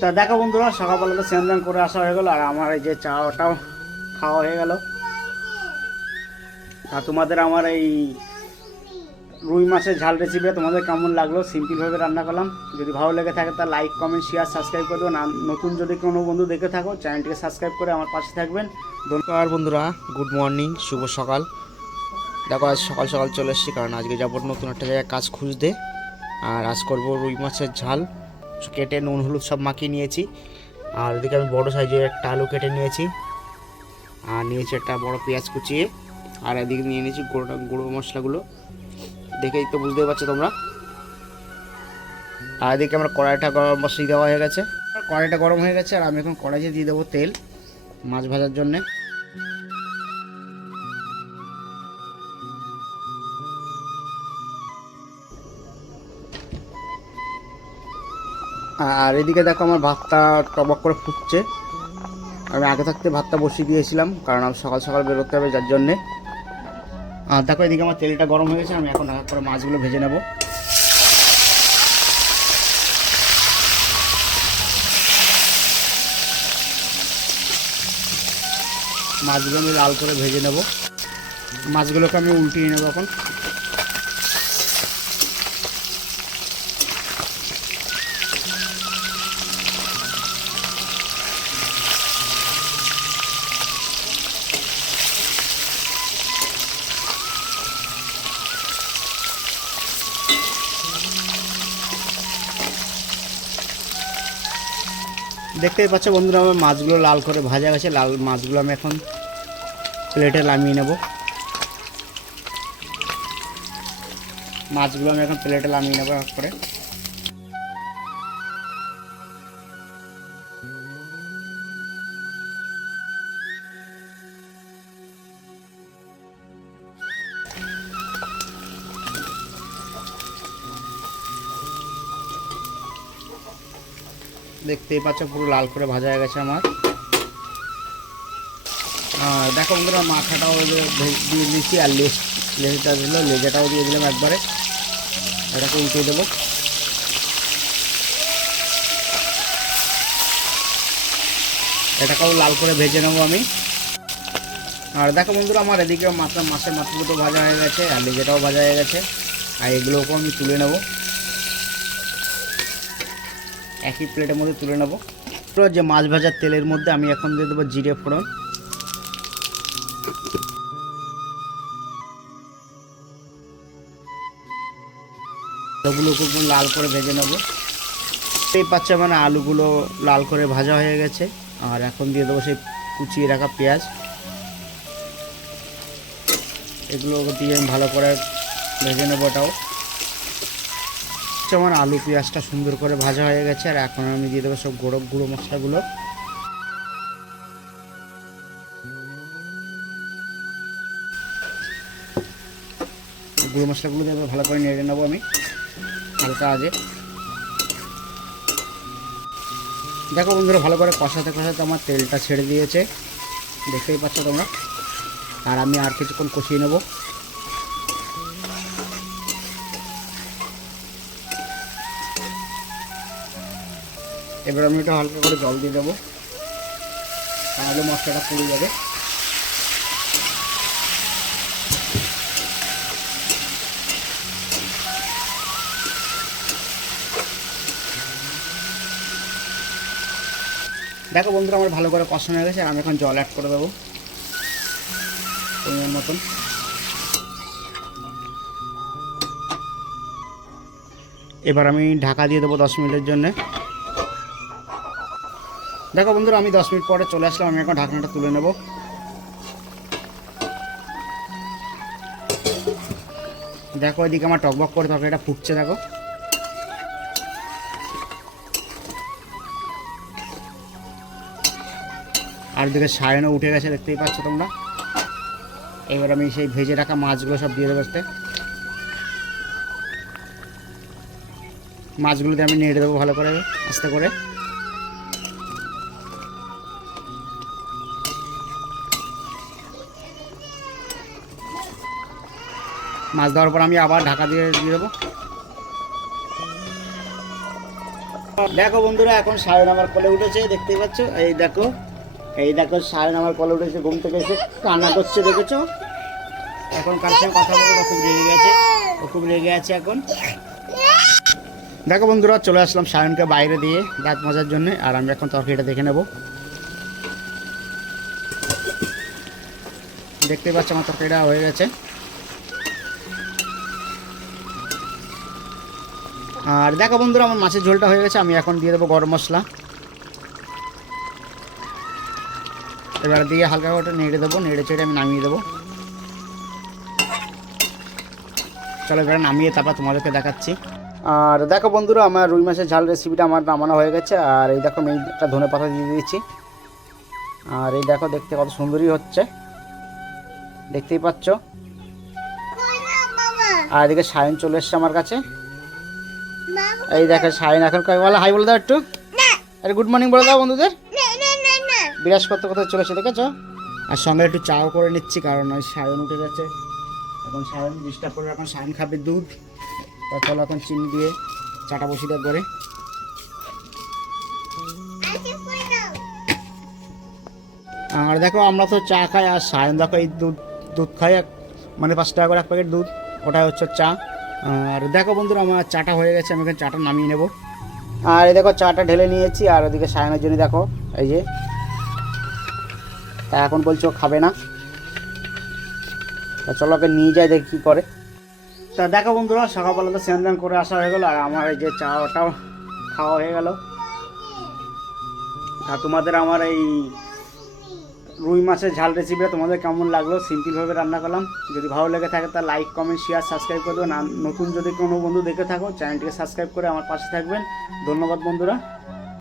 তা দেখো বন্ধুরা, সকালবেলা তো স্নান করে আসা হয়ে গেলো, আর আমার এই যে চাটাও খাওয়া হয়ে গেল। তা তোমাদের আমার এই রুই মাছের ঝাল রেসিপি তোমাদের কেমন লাগল? সিম্পলভাবে রান্না করলাম। যদি ভালো লেগে থাকে, তা লাইক কমেন্ট শেয়ার সাবস্ক্রাইব করে আর নতুন যদি কোনো বন্ধু দেখে থাকো চ্যানেলটিকে সাবস্ক্রাইব করে আমার পাশে থাকবেন। নমস্কার বন্ধুরা গুড মর্নিং শুভ সকাল। দেখো, আজ সকাল সকাল চলে এসেছি, কারণ আজকে যাব নতুন একটা জায়গায় কাজ খুঁজতে। আর আজ করব রুই মাছের ঝাল। কেটে নুন, হলুদ সব মাখিয়ে নিয়েছি। আর এদিকে আমি বড়ো সাইজের একটা আলু কেটে নিয়েছি। আর নিয়েছি একটা বড় পেঁয়াজ কুচিয়ে আর এদিকে নিয়ে নিয়েছি গুঁড়ো গুঁড়ো মশলাগুলো। দেখেই তো বুঝতেই পারছ তোমরা। আর এদিকে আমার কড়াইটা গরম বসিয়ে দেওয়া হয়ে গেছে। কড়াইটা গরম হয়ে গেছে আর আমি এখন কড়াইতে দিয়ে দেবো তেল মাছ ভাজার জন্যে। আর এদিকে দেখো আমার ভাতটা টবক করে ফুটছে। আমি আগে থাকতে ভাতটা বসিয়ে দিয়েছিলাম, কারণ আমি সকাল সকাল বেরোতে হবে যার জন্যে। আর দেখো এদিকে আমার তেলটা গরম হয়ে গেছে, আমি এখন এক করে মাছগুলো ভেজে নেব। মাছগুলো আমি লাল করে ভেজে নেব। মাছগুলোকে আমি উল্টিয়ে নেব এখন। দেখতেই পাচ্ছ বন্ধুরা, আমার মাছগুলো লাল করে ভাজা গেছে লাল মাছগুলো আমি এখন প্লেটে নামিয়ে নেব। মাছগুলো আমি এখন প্লেটে নামিয়ে নেব করে। দেখতেই পাচ্ছ, পুরো লাল করে ভাজা হয়ে গেছে আমার। দেখো বন্ধুরা, মাথাটাও দিয়ে দিয়েছি, আর লেজ, লেজটা দিল, লেজাটাও দিয়ে দিলাম একবারে। এটাকে উল্টে দেবো। এটাকেও লাল করে ভেজে নেব আমি। আর দেখো বন্ধুরা, আমার এদিকে মাথা, মাছের মাথা দুটো ভাজা হয়ে গেছে, আর লেজেটাও ভাজা হয়ে গেছে। আর এগুলোকেও আমি তুলে নেব। একই প্লেটের মধ্যে তুলে নেব। যে মাছ ভাজার তেলের মধ্যে আমি এখন দিয়ে দেবো জিরে ফোড়ন। একটু লাল করে ভেজে নেব। এই পাচ্ছে মানে আলুগুলো লাল করে ভাজা হয়ে গেছে। আর এখন দিয়ে দেবো সেই কুচিয়ে রাখা পেঁয়াজ। এগুলো দিয়ে ভালো করে ভেজে নেব ওটাও। আমার, আলু পেঁয়াজটা সুন্দর করে ভাজা হয়ে গেছে, আর এখন আমি দিয়ে দেবো সব গুঁড়ো গুঁড়ো মশলাগুলো। গুঁড়ো মশলাগুলো দিয়ে ভালো করে নেড়ে নেব আমি, হালকা আজে দেখো বন্ধুরা, ভালো করে কষাতে কষাতে আমার তেলটা ছেড়ে দিয়েছে, দেখতেই পাচ্ছ তোমরা। আর আমি আর কিছুক্ষণ কষিয়ে নেব। এবার আমি এটা হালকা করে জল দিয়ে দেবো। তাহলে মশলাটা পুড়ে যাবে। দেখো বন্ধুরা, আমার ভালো করে কষানো হয়ে গেছে আমি এখন জল অ্যাড করে দেবো। পরিমাণ মতন। এবার আমি ঢাকা দিয়ে দেবো দশ মিনিটের জন্যে। দেখো বন্ধুরা, আমি দশ মিনিট পরে চলে আসলাম, আমি এখন ঢাকনাটা তুলে নেব। দেখো, এদিকে আমার টকবক করে তরকারিটা ফুটছে, দেখো। আর এদিকে সায়নও উঠে গেছে, দেখতেই পাচ্ছ তোমরা। এবার আমি সেই ভেজে রাখা মাছগুলো সব দিয়ে দেবো আস্তে। মাছগুলো দিয়ে আমি নেড়ে দেবো ভালো করে, আস্তে করে। মাছ ধরার পর আমি আবার ঢাকা দিয়ে দিয়ে দেবো। দেখো বন্ধুরা, এখন সায়ন আমার কোলে উঠেছে দেখতেই পাচ্ছ? এই দেখো এই দেখো সায়ন আমার কোলে উঠেছে, ঘুম থেকে এসে কান্না করছে, দেখেছ? এখন কার সঙ্গে কথা বলতে খুব রেগে গেছে, ও খুব রেগে আছে এখন। দেখো বন্ধুরা, চলে আসলাম সায়নকে বাইরে দিয়ে দাঁত মজার জন্য, আর আমি এখন তরকারিটা দেখে নেব। দেখতে পাচ্ছ আমার তরকারিটা হয়ে গেছে। আর দেখো বন্ধুরা, আমার মাছের ঝোলটা হয়ে গেছে, আমি এখন দিয়ে দেবো গরম মশলা। এবার দিয়ে হালকা করে নেড়ে দেবো, নেড়ে চেড়ে আমি নামিয়ে দেবো। চলো এবার নামিয়ে তারপর তোমাদেরকে দেখাচ্ছি। আর দেখো বন্ধুরা, আমার রুই মাছের ঝাল রেসিপিটা আমার নামানো হয়ে গেছে, আর এই দেখো আমি একটা ধনে পাতা দিয়ে দিয়েছি। আর এই দেখো, দেখতে কত সুন্দরই হচ্ছে। দেখতেই পাচ্ছ? আর এদিকে সায়ন চলে এসছে আমার কাছে। এই দেখো সায়ন এখন কয় বলে হাই বলে দাও একটু। আরে গুড মর্নিং বলে দাও বন্ধুদের। বিরাজ করতে করতে চলে এসে দেখেছ? আর সঙ্গে একটু চাও করে নিচ্ছি কারণ ওই সায়ন উঠে গেছে। এখন সায়ন ডিস্টার্ব করে এখন সায়ন খাবে দুধ। তা চলো এখন চিনি দিয়ে চাটা বসিয়ে দেওয়ার করে আর দেখো আমরা তো চা খাই আর সায়ন দেখো এই দুধ দুধ খাই এক মানে পাঁচ টাকা করে এক প্যাকেট দুধ। ওটাই হচ্ছে চা। আর দেখো বন্ধুরা, আমার চাটা হয়ে গেছে, আমি এখানে চাটা নামিয়ে নেব। আর এই দেখো, চাটা ঢেলে নিয়েছি, আর ওদিকে সায়নের জন্য দেখো, এই যে, তা এখন বলছো খাবে না। তা চলো ওকে নিয়ে যায় দেখি কী করে। তা দেখো বন্ধুরা, সকালবেলা তো স্নান করে আসা হয়ে গেলো, আর আমার এই যে চা ওটাও খাওয়া হয়ে গেল। আর তোমাদের আমার এই রুই মাছের ঝাল রেসিপিটা তোমাদের কেমন লাগল? সিম্পলভাবে রান্না করলাম। যদি ভালো লেগে থাকে তা লাইক কমেন্ট শেয়ার সাবস্ক্রাইব করে দেবেন নতুন যদি কোনো বন্ধু দেখে থাকো চ্যানেলটিকে সাবস্ক্রাইব করে আমার পাশে থাকবেন। ধন্যবাদ বন্ধুরা।